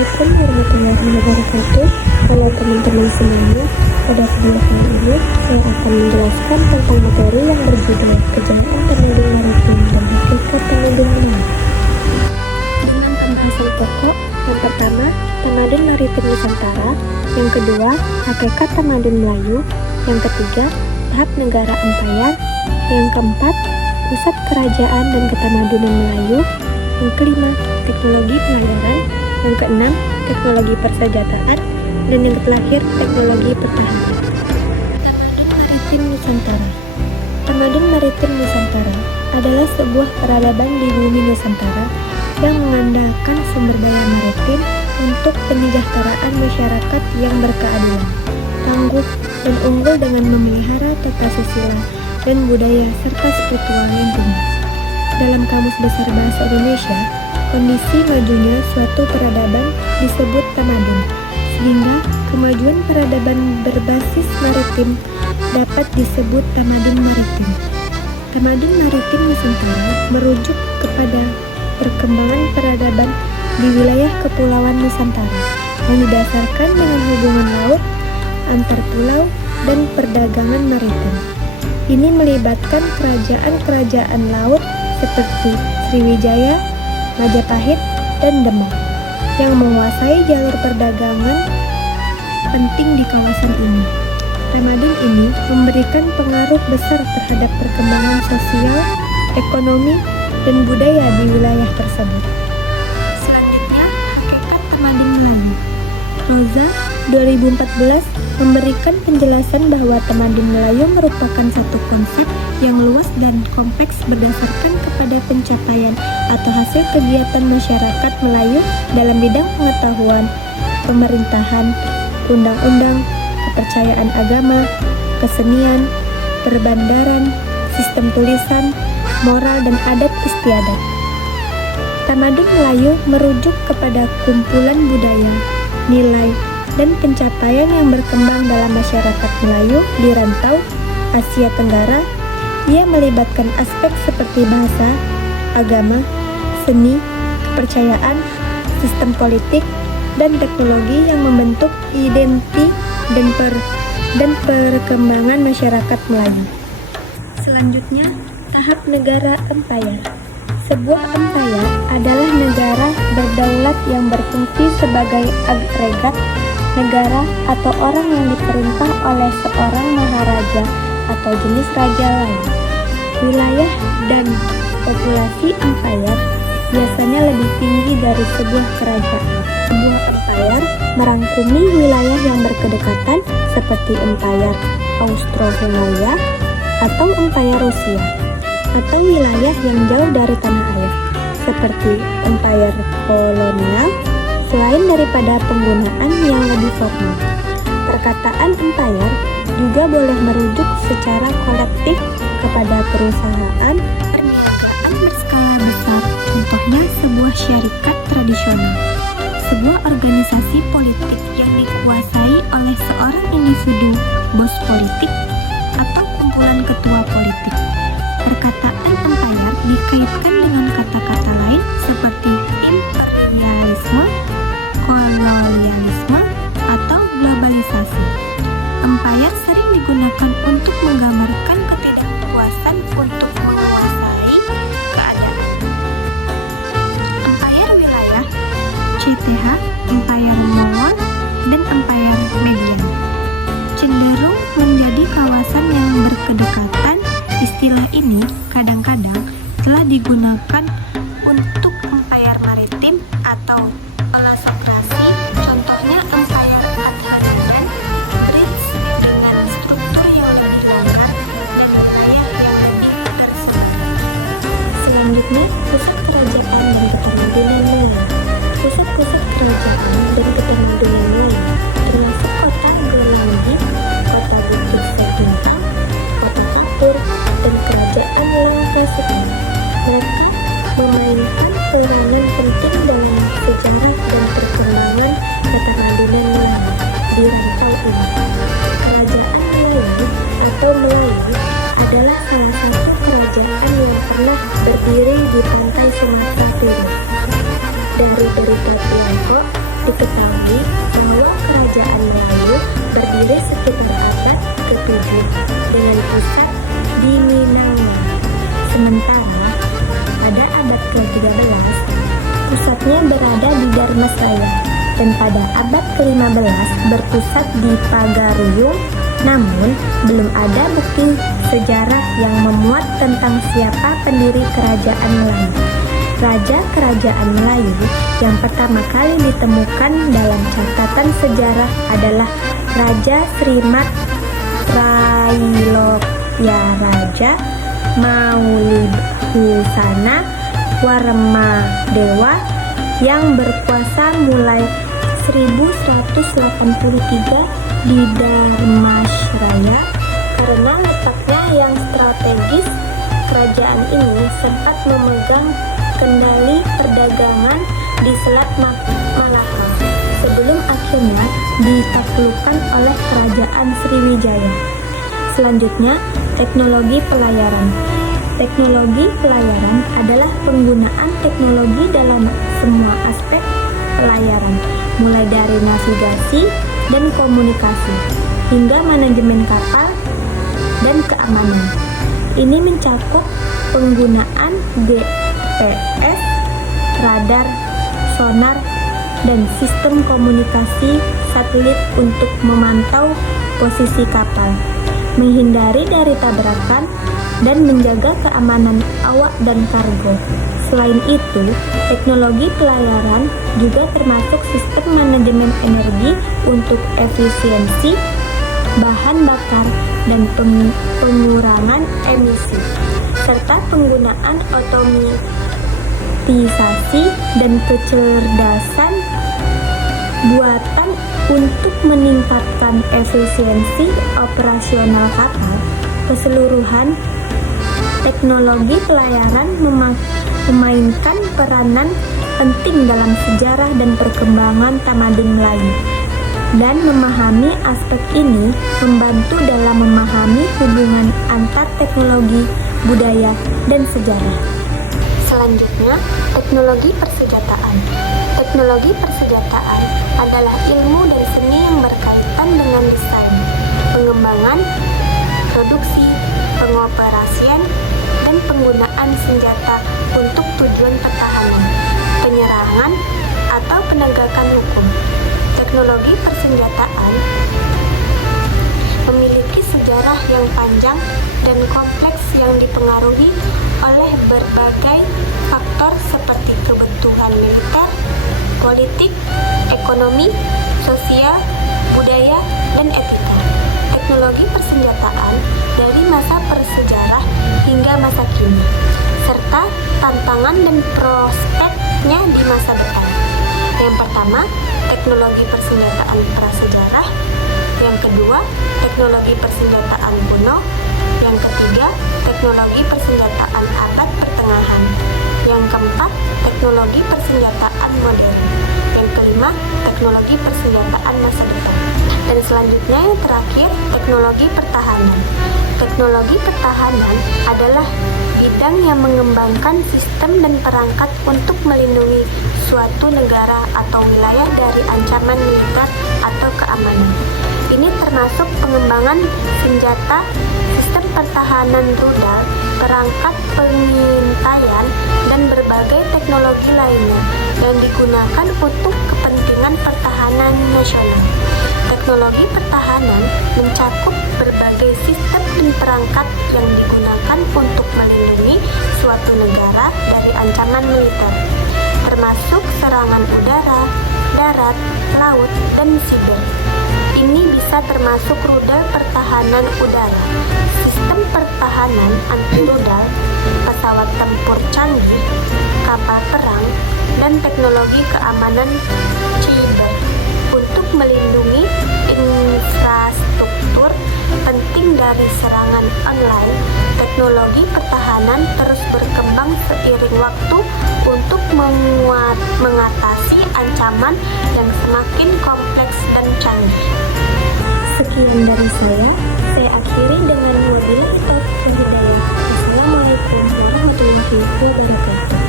Assalamualaikum warahmatullahi wabarakatuh. Halo teman-teman semuanya. Pada video kali ini saya akan menjelaskan tentang materi yang berjudul Kejayaan Tamadun Maritim dan Hakikat Tamadun Melayu. 6 hasil pokok. Yang pertama, Tamadun Maritim Nusantara. Yang kedua, Hakikat Tamadun Melayu. Yang ketiga, tahap negara empayar. Yang keempat, pusat kerajaan dan ketamadunan Melayu. Yang kelima, teknologi pelayaran. Yang keenam, teknologi persenjataan. Dan yang terakhir, teknologi pertahanan. Tamadun Maritim Nusantara. Tamadun Maritim Nusantara adalah sebuah peradaban di bumi Nusantara yang mengandalkan sumber daya maritim untuk penyejahteraan masyarakat yang berkeadilan, tangguh, dan unggul dengan memelihara tata susila dan budaya serta spiritual yang tinggi. Dalam Kamus Besar Bahasa Indonesia, kondisi majunya suatu peradaban disebut tamadun, sehingga kemajuan peradaban berbasis maritim dapat disebut tamadun maritim. Tamadun maritim Nusantara merujuk kepada perkembangan peradaban di wilayah kepulauan Nusantara yang didasarkan dengan hubungan laut, antar pulau, dan perdagangan maritim. Ini melibatkan kerajaan-kerajaan laut seperti Sriwijaya, Majapahit, dan Demak yang menguasai jalur perdagangan penting di kawasan ini. Tamadun ini memberikan pengaruh besar terhadap perkembangan sosial, ekonomi, dan budaya di wilayah tersebut. Selanjutnya, hakikat tamadun Melayu. Roza 2014 memberikan penjelasan bahwa tamadun Melayu merupakan satu konsep yang luas dan kompleks berdasarkan kepada pencapaian atau hasil kegiatan masyarakat Melayu dalam bidang pengetahuan, pemerintahan, undang-undang, kepercayaan agama, kesenian, perbandaran, sistem tulisan, moral, dan adat istiadat. Tamadun Melayu merujuk kepada kumpulan budaya, nilai, dan pencapaian yang berkembang dalam masyarakat Melayu di rantau Asia Tenggara. Ia melibatkan aspek seperti bahasa, agama, seni, kepercayaan, sistem politik, dan teknologi yang membentuk identitas dan perkembangan masyarakat Melayu. Selanjutnya, tahap negara empayar. Sebuah empayar adalah negara berdaulat yang berfungsi sebagai agregat negara atau orang yang diperintah oleh seorang maharaja atau jenis raja lain. Wilayah dan populasi empayar biasanya lebih tinggi dari sebuah kerajaan. Sebuah empayar merangkumi wilayah yang berkedekatan seperti empayar Austro-Hungaria atau empayar Rusia, atau wilayah yang jauh dari tanah air seperti empayar kolonial. Selain daripada penggunaan yang lebih formal, perkataan empayar juga boleh merujuk secara kolektif kepada perusahaan perniagaan berskala besar, contohnya sebuah syarikat tradisional, sebuah organisasi politik yang dikuasai oleh seorang individu bos politik, atau kumpulan ketua politik. Perkataan empayar dikaitkan dengan kata-kata lain seperti imperialisme, kolonialisme, atau globalisasi. Empayar sering digunakan untuk menggambarkan ketidakpuasan untuk menguasai keadaan. Empayar wilayah, CTH, empayar Mongol, dan empayar Median cenderung menjadi kawasan yang berkedekatan. Istilah ini kadang-kadang telah digunakan untuk empayar maritim atau palasokrasi, contohnya empayar Athanian, British dengan struktur yang lebih longgar dan wilayah yang lebih tersebar. Selanjutnya, pusat kerajaan dan ketamadunan Melayu. Pusat-pusat kerajaan dan ketamadunan Melayu termasuk kota Gorongi, kota Bukit Setingkang, kota Kapur, dan kerajaan Langkasukan. Mereka memainkan peranan penting dalam sejarah dan perkembangan ketamadunan Melayu di rantau ini. Kerajaan Melayu atau Melayu adalah salah satu kerajaan yang pernah berdiri di pantai Sumatera Timur dan rute-rute Tiongkok Diketahui bahwa kerajaan Melayu berdiri sekitar abad ke-7 dengan pusat di Minangnya. Sementara pada abad ke-13 pusatnya berada di Dharmasraya dan pada abad ke-15 berpusat di Pagaruyung. Namun belum ada bukti sejarah yang memuat tentang siapa pendiri kerajaan Melayu. Raja kerajaan Melayu yang pertama kali ditemukan dalam catatan sejarah adalah Raja Srimat Trailokyaraja Maulidhusana Warmadewa yang berkuasa mulai 1183 di Dharmasraya. Karena letaknya yang strategis, kerajaan ini sempat memegang kendali perdagangan di Selat Malaka sebelum akhirnya ditaklukkan oleh kerajaan Sriwijaya. Selanjutnya, teknologi pelayaran. Teknologi pelayaran adalah penggunaan teknologi dalam semua aspek pelayaran, mulai dari navigasi dan komunikasi hingga manajemen kapal dan keamanan. Ini mencakup penggunaan GPS, radar, sonar, dan sistem komunikasi satelit untuk memantau posisi kapal, menghindari dari tabrakan, dan menjaga keamanan awak dan kargo. Selain itu, teknologi pelayaran juga termasuk sistem manajemen energi untuk efisiensi bahan bakar dan pengurangan emisi, serta penggunaan otomatisasi dan kecerdasan buatan untuk meningkatkan efisiensi operasional kapal. Keseluruhan, teknologi pelayaran memainkan peranan penting dalam sejarah dan perkembangan tamadun Melayu. Dan memahami aspek ini membantu dalam memahami hubungan antar teknologi, budaya, dan sejarah. Selanjutnya, teknologi persenjataan. Teknologi persenjataan adalah ilmu dan seni yang berkaitan dengan desain, pengembangan, produksi, pengoperasian, dan penggunaan senjata untuk tujuan pertahanan, penyerangan, atau penegakan hukum. Teknologi persenjataan memiliki sejarah yang panjang dan kompleks yang dipengaruhi oleh berbagai faktor seperti kebutuhan militer, politik, ekonomi, sosial, budaya, dan etika. Teknologi persenjataan dari masa prasejarah hingga masa kini, serta tantangan dan prospeknya di masa depan. Yang pertama, teknologi persenjataan prasejarah. Yang kedua, teknologi persenjataan kuno. Yang ketiga, teknologi persenjataan abad pertengahan. Yang keempat, teknologi persenjataan modern. Yang kelima, teknologi persenjataan masa depan. Dan selanjutnya yang terakhir, teknologi pertahanan. Teknologi pertahanan adalah bidang yang mengembangkan sistem dan perangkat untuk melindungi suatu negara atau wilayah dari ancaman militer atau keamanan. Ini termasuk pengembangan senjata, sistem pertahanan rudal, perangkat pengintaian, dan berbagai teknologi lainnya yang digunakan untuk kepentingan pertahanan nasional. Teknologi pertahanan mencakup berbagai sistem dan perangkat yang digunakan untuk melindungi suatu negara dari ancaman militer, termasuk serangan udara, darat, laut, dan siber. Ini bisa termasuk rudal pertahanan udara, sistem pertahanan anti-rudal, pesawat tempur canggih, kapal perang, dan teknologi keamanan siber untuk melindungi infrastruktur penting dari serangan online. Teknologi pertahanan terus berkembang seiring waktu untuk mengatasi ancaman yang semakin kompleks dan canggih. Sekian dari saya akhiri dengan wabillahi taufiq wal hidayah. Wassalamualaikum warahmatullahi wabarakatuh.